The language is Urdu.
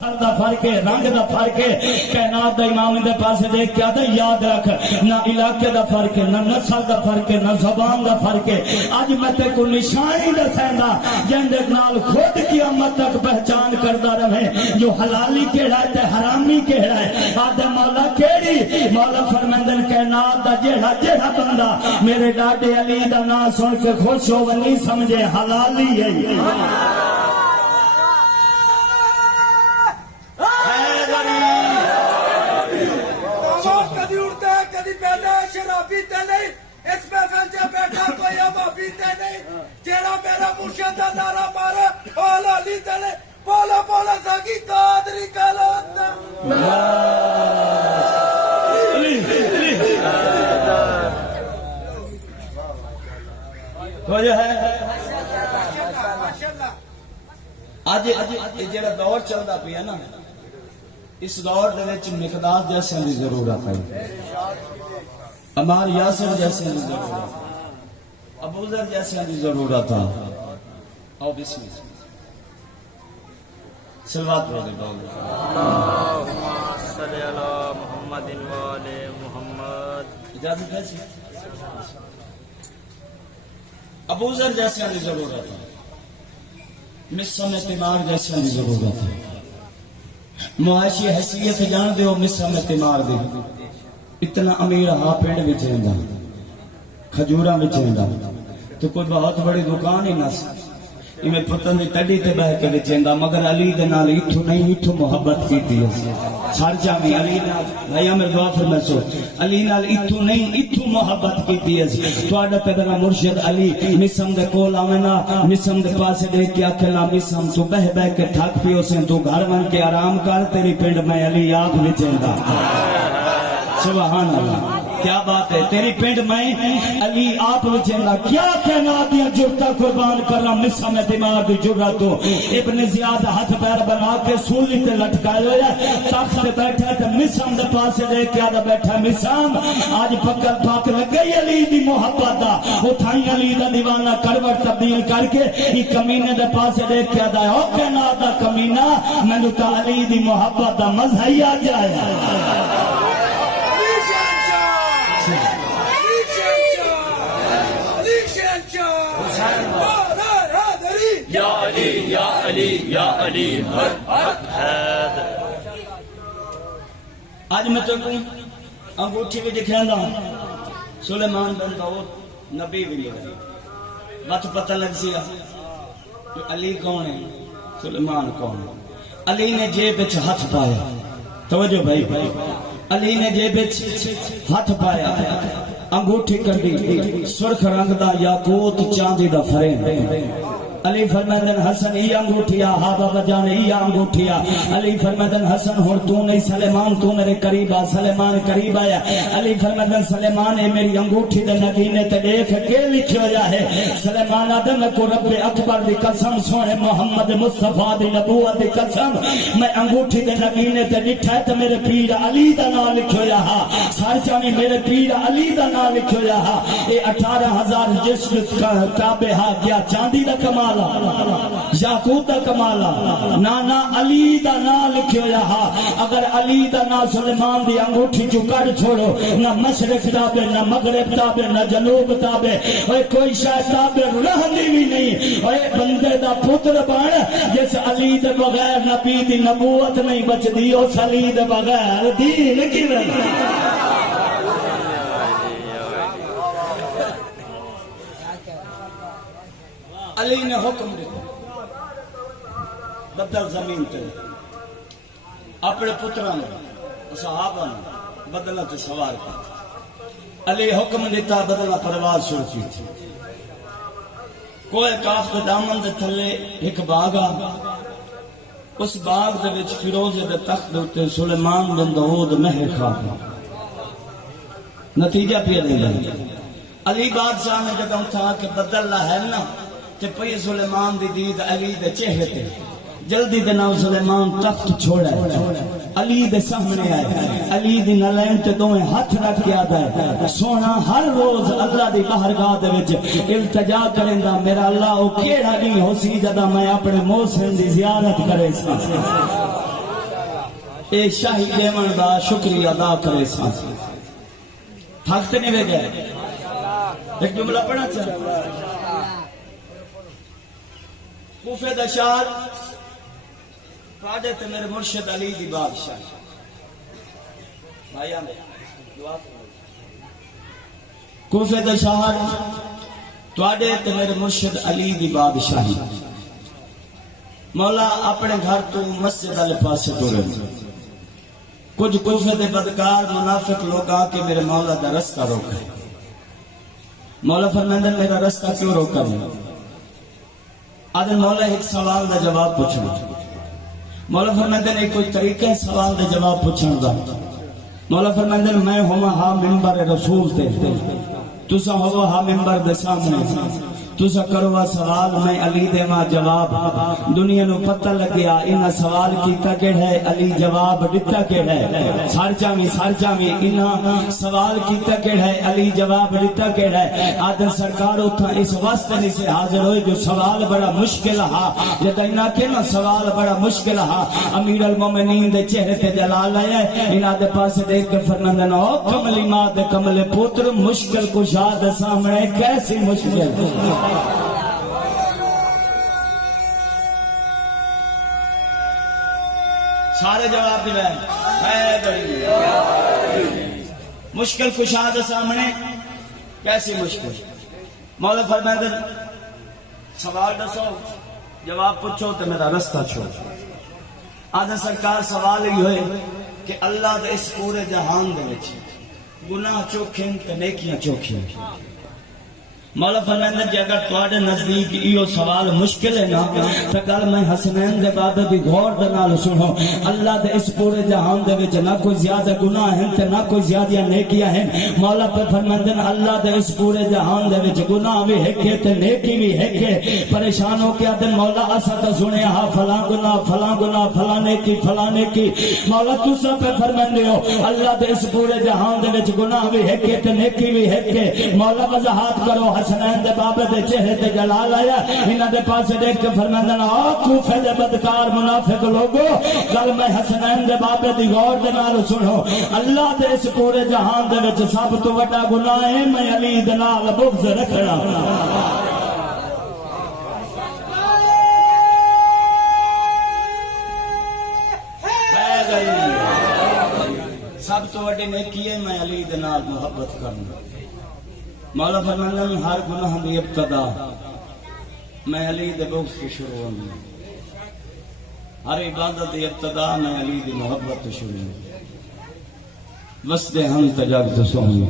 دا فرق ہے، رنگ دا فرق ہے، کائنات دا امام دے پاسے دیکھ کے آتا یاد رکھ، نہ علاقے دا فرق ہے، نہ نسل دا فرق ہے، نہ زبان دا فرق ہے۔ آج میں تے کو نشانی دسیندا جن دے نال خود قیامت تک پہچان کردا رہے جو حلالی کیڑا ہے تے حرامی کیڑا ہے۔ آدھے مولا کیڑی؟ مولا فرمیندن کائنات دا جیڑا بندہ میرے ڈاڈے علی دا نام سن کے خوش ہو نہیں سمجھے حلالی ہے۔ شرابی تے نہیں اس محفل سے بیٹھا کوئی اما پیتے نہیں جیڑا میرا مرشد دا نعرہ مارے اولا علی تے نہیں بولا بولا ساکی قادری کلات تو جو ہے آج جیڑا دور چلتا پیا نا اس دور دے وچ مقداد جیسے دی ضرورت ہے، عمار یاسر جیسے دی ضرورت ہے، ابو ذر جیسے دی ضرورت ہے۔ او بسم اللہ صلوات پڑھو اللہم صلی علی محمد و آل محمد۔ اجازت ہے سی ابو ذر جیسے دی ضرورت ہے، مصر تیمار جیسے دی ضرورت ہے۔ معاشی حیثیت جان دے ہو مصر میں تیمار دے اتنا امیر ہاں پینڈ بھی چاہندہ کھجورہ بھی چاہندہ تو کوئی بہت بڑی دکان ہی نہ سی میں پتن دی تڑی تے بہ کے بھی چاہندہ مگر علی دے نال اتھو نہیں اتھو محبت کی دی سار جامی علی نال بھائی میں دعا فرمائے سو علی نال اتھو نہیں اتھو محبت کی دی تو آڈا پیدنا مرشد علی مسم دے کول آمنا مسم دے پاسے دے کیا کھلا مسم تو بہ بہ کے تھک پیو سے تو گھر من کے آرام کر تیری پنڈ میں علی آپ بھی چاہندہ سبحان اللہ کیا بات ہے تیری پنڈ میں علی آپ وچھندا کیا کہنا دیا جرتا قربان کر رہا مصر میں دماغ دی جرت ہو ابن زیاد ہاتھ پیر بنا کے سولی تے لٹکائے ہویا تخت تے بیٹھا تے مصر دے پاسے دے کے آدھا بیٹھا مصر آج پکر پاک لگ گئی علی دی محبت دا اٹھائی علی دا دیوانہ کروٹ تبدیل کر کے یہ کمینے دے پاسے دے کے آدھا او کہنا دا کمینہ میں نتا علی دی محبت دا مزہ ہی آ جائے یا علی یا علی یا علی حیدر۔ آج میں تو کہوں انگوٹھی بھی دکھائیں دا سلیمان بن داؤد نبی بھی لیا بات پتہ لگ سیا کہ علی کون ہے سلیمان کون ہے۔ علی نے جیب اچھ ہاتھ پایا توجہ بھائی علی نے جیب اچھ ہاتھ پایا انگوٹھی کر دی سرخ رنگ دا یاقوت چاندی دا فریم علی فرمیدن حسن ای انگوٹھیا ہاں بابا جان ای انگوٹھیا علی فرمیدن حسن ہور تو نہیں سلیمان تو میرے قریب آ سلیمان قریب آیا علی فرمیدن سلیمان ہے میری انگوٹھی دے نگینے تے دیکھ کے لکھی ہویا ہے سلیمان آدم کو رب اکبر دی قسم سونے محمد مصطفیٰ دی نبوت دی قسم میں انگوٹھی دے نگینے تے لکھا ہے تے میرے پیر علی دا نام لکھی ہویا ہاں سارچانی میرے پیر علی دا نام لکھی ہویا ہاں اے 18,000 جسم کعبے ہاں کیا چاندی دا کمال یاقوت دا کمالا نانا علی دا نا لکھے ہویا ہا اگر علی دا نا سلیمان دی انگوٹھی جو کر چھوڑو نہ مشرق تابے نہ مغرب تابے نہ جنوب تابے اوے کوئی شاید تابے رہنی بھی نہیں اوے بندے دا پتر بان جس علی دے بغیر نبی دی نبوت نہیں بچ دی اس علی دے بغیر دین کی نہیں علی نے حکم دیا بدل زمین تے اپنے پتران صحابہ بدلہ تے سوار کی علی حکم دیتا بدلہ پرواز شروع کی تھی کوئی کاف کے دامن دے تھلے ایک باغ آ اس باغ دے وچ فیروز دے تخت دے سلیمان بن داؤد مہر خواہ نتیجہ پیا دے گا علی بادشاہ نے جب تھا کہ بدلہ ہے نا تے پئی سلیمان دی دید علی دے چہرے تے جلدی دے نام سلیمان تخت چھوڑا علی دے سامنے آئے علی دی نلین تے دوئے ہاتھ رکھ کے آدھا ہے سونا ہر روز اللہ دی بارگاہ دے وچ التجا کریندا میرا اللہ او کیڑا نہیں ہو سی جدا میں اپنے محسن دی زیارت کرے سا اے شاہی دیون دا شکریہ ادا کرے سان تھکتے نہیں وے گئے ایک جملہ پڑھنا چاہتا کوفے دا شہر پاڑے تے میرے مرشد علی دی بادشاہ بھائی آمیں دعا کوفے دا شہر تواڈے تے میرے مرشد علی دی بادشاہی مولا اپنے گھر تو مسجد والے پاسے ٹرے کچھ کوفے دے بدکار منافق لوگ آ کے میرے مولا دا رستہ روکے مولا فرمائندے میرا رستہ کیوں روکا ہے آدھے مولا ایک سوال دا جواب پوچھنا مولا فرمائندے نے کوئی طریقہ سوال دا جواب پوچھنا دا مولا فرمائندے میں ہوں ہاں ممبر رسول تے تسا ہوا ہاں ممبر دے سامنے تسا کروا سوال میں علی دے ماں جواب دنیا نو پتہ لگیا انہا سوال کیتا کہ ہے علی جواب دیتا کہ ہے سار جامی انہا سوال کیتا کہ ہے علی جواب دیتا کہ ہے آدھر سرکار اتھا اس واسطے نہیں سے حاضر ہوئے جو سوال بڑا مشکل ہا یہ کہنا کہ نا سوال بڑا مشکل ہا امیر المومنین دے چہرے تے جلال آیا انہا دے پاس دیکھ کے فرمندن او کملی ماں دے کمل پوتر مشکل کشا دے سامنے کیسی مشکل سارے جواب دی مشکل کشا دے سامنے کیسی مشکل مولا فرمائے سوال دسو جواب پوچھو تو میرا رستہ چھوڑ آدھا سرکار سوال ہی ہوئے کہ اللہ دے اس پورے جہان دے وچ گناہ چوکھیں تے نیکیاں چوکھیں مولا فرمائندہ جی اگر تواڈے نزدیک ایو سوال مشکل ہے نا تو گل میں حسنین دے بابے دی غور دے نال سنو اللہ دے اس پورے جہان دے وچ نہ کوئی زیادہ گناہ ہیں تے نہ کوئی زیادہ نیکیاں ہیں مولا فرمائندہ اللہ دے اس پورے جہان دے وچ گناہ بھی ہے تے نیکی بھی ہے پریشان ہو کے آدن مولا اسا تے سنے ہا فلاں گناہ فلاں نیکی مولا تسا پہ فرماندے ہو اللہ دے اس پورے جہان دے وچ گناہ بھی ہے تے نیکی بھی ہے مولا وضاحت کرو حسنین دے بابے دے چہرے تے جلال آیا انہاں دے پاس دیکھ کے فرماندے آ کوفے دے بدکار منافق لوگو گل میں حسنین دے بابے دی غور دے نال سنو اللہ دے اس پورے جہان دے وچ سب تو بڑا گناہ ہے میں علی دے نال بغض رکھنا سب تو بڑی نیکی ہے میں علی دے نال محبت کرنا مولا فرماندن ہر گناہ دی ابتدا میں علی دے بغض سے شروع ہوئی ہر عبادت دی ابتدا میں علی دی محبت شروع ہوئی وستے ہم تجاگ تو سوئی